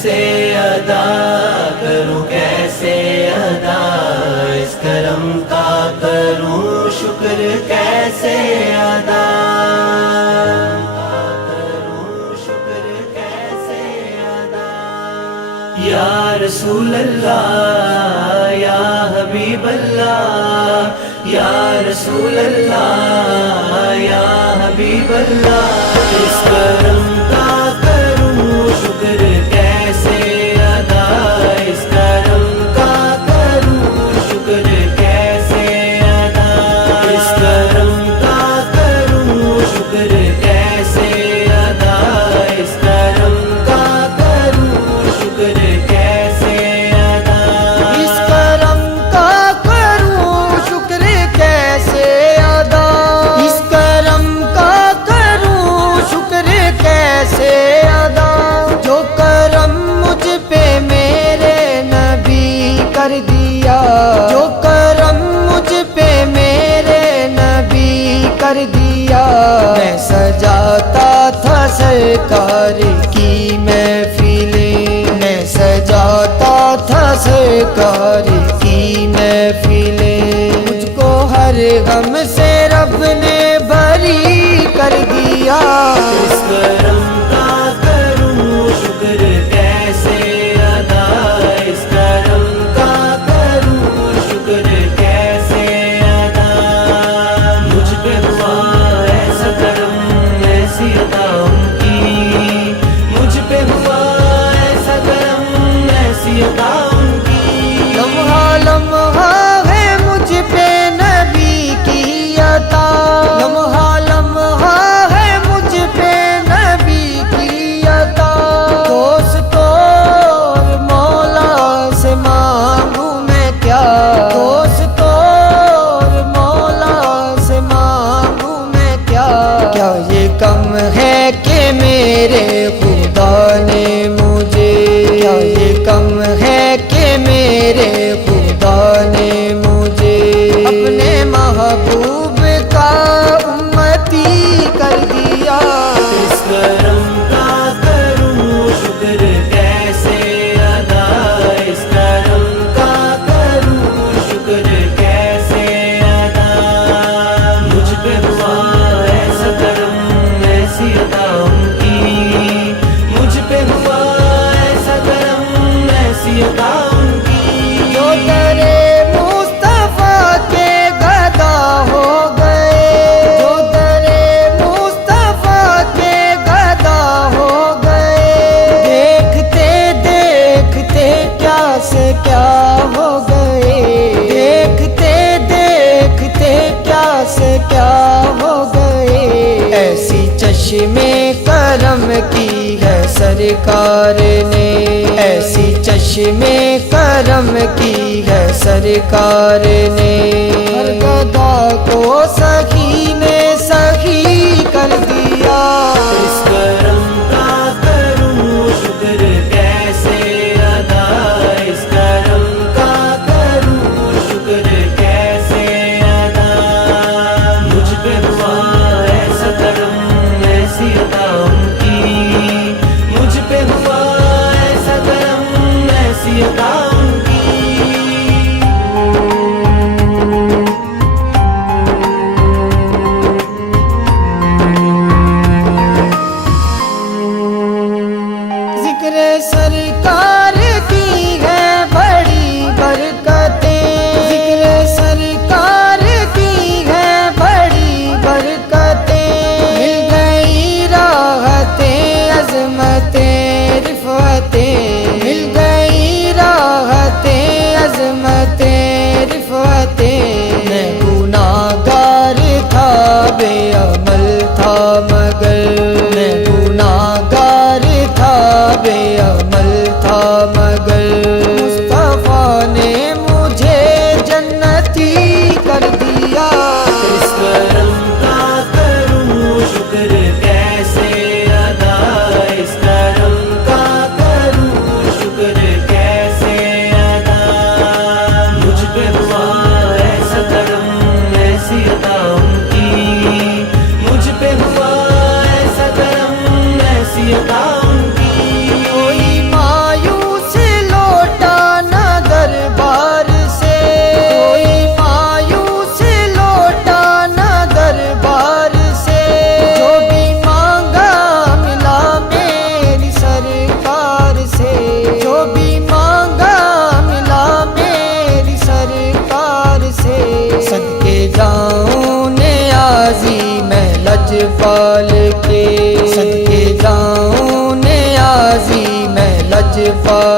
کیسے ادا کروں کیسے ادا، اس کرم کا کروں شکر کیسے ادا، کروں شکر کیسے ادا۔ یا رسول اللہ یا حبیب اللہ، یا رسول اللہ یا حبیب اللہ، اس کرم کا کروں شکر کیسے ادا، اس کرم کا کروں شکر کیسے ادا، اس کرم کا کروں شکر کیسے ادا، اس کرم کا کروں شکر کیسے ادا، اس کرم کا کروں شکر کیسے ادا، اس کرم کا کروں شکر کیسے ادا، جو کرم مجھ پہ میرے نبی کر دیا، جو کرم مجھ پہ میرے نبی کر دیا، میں سجاتا تھا سرکار کی محفلیں، میں سجاتا تھا سرکار کی محفلیں، مجھ کو ہر غم سے رب نے بری کر دیا، اس کرم کا کروں شکر کیسے ادا، اس کرم کا کروں شکر کیسے ادا، مجھ پہ ہوا ایسا کرم ایسی عطا ان کی، مجھ پہ ہوا ایسا کرم ایسی عطا ان کی، لمحہ لمحہ ہے مجھ پہ نبی کی عطا، لمحہ لمحہ ہے مجھ پہ نبی کی عطا، دوست اور مولا سے مانگوں میں کیا، دوست اور مولا سے مانگوں میں کیا، کیا یہ کم ہے کہ میرے خدا نے مجھے، کیا یہ کم ہے کہ میرے خدا نے مجھے اپنے محبوب کا امتی کر دیا، اس کرم کا کروں شکر کیسے ادا، اس کرم کا کروں شکر کیسے ادا، مجھ پہ ہوا ایسا کرم ایسی عطا ان کی، مجھ پہ ہوا ایسا کرم ایسی عطا ان کی، جو درے مصطفیٰ کے گدا ہو گئے، جو درے مصطفیٰ کے گدا ہو گئے، دیکھتے دیکھتے کیا سے کیا ہو گئے، دیکھتے دیکھتے کیا سے کیا ہو گئے، ایسی چشمے کرم کی ہے سرکار نے، ایسی چشمے کرم کی ہے سرکار نے، ہر گدا کو سخی نے سخی کر دیا، اس کرم کا کروں شکر کیسے ادا، اس کرم کا کروں شکر کیسے ادا، مجھ پہ ہوا ایسا کرم ایسی عطا ان کی، مجھ پہ ہوا ایسا کرم ایسی عطا ان کی، لجپال کے صدقے جاؤں نیازی میں لجپال